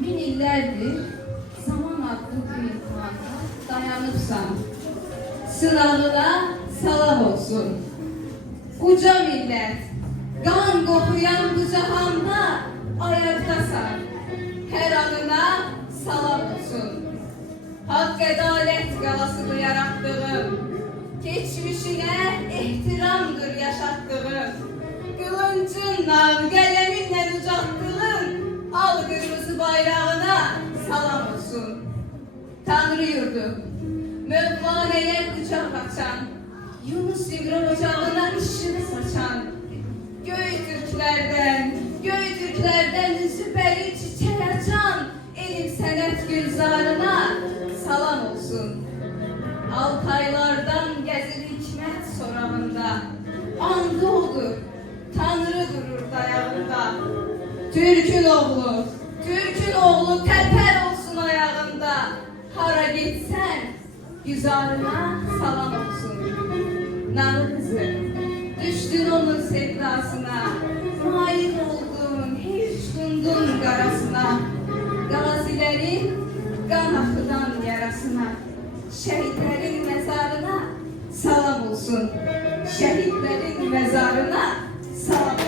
Min illerdir zaman adlı bu imtihanda dayanıpsan. Sınavına salam olsun. Uca millet, kan kokuyan bu cahanda ayaktasan. Her anına salam olsun. Hak adalet galasını yarattığın, geçmişine ehtiramdır yaşattığın, kılıncınla, geleminle uzattığın al kırmızı bayrağına salam olsun. Tanrı yurdu, Mevlane'ye kucak açan, Yunus İmre ocağına ışını saçan, göy Türklerden üzü beri çiçek açan, elim senet gülzarına salam olsun. Altaylardan gezir hikmet sorağında, andı olur, Tanrı durur dayağında. Türk'ün oğlu teper olsun ayağında. Hara gitsen, güzarına salam olsun. Nanı kızı, düştün onun sevdasına, malik olduğun hiç kundun garasına, gazilerin kan akıdan yarasına, şehitlerin mezarına salam olsun. Şehitlerin mezarına salam olsun.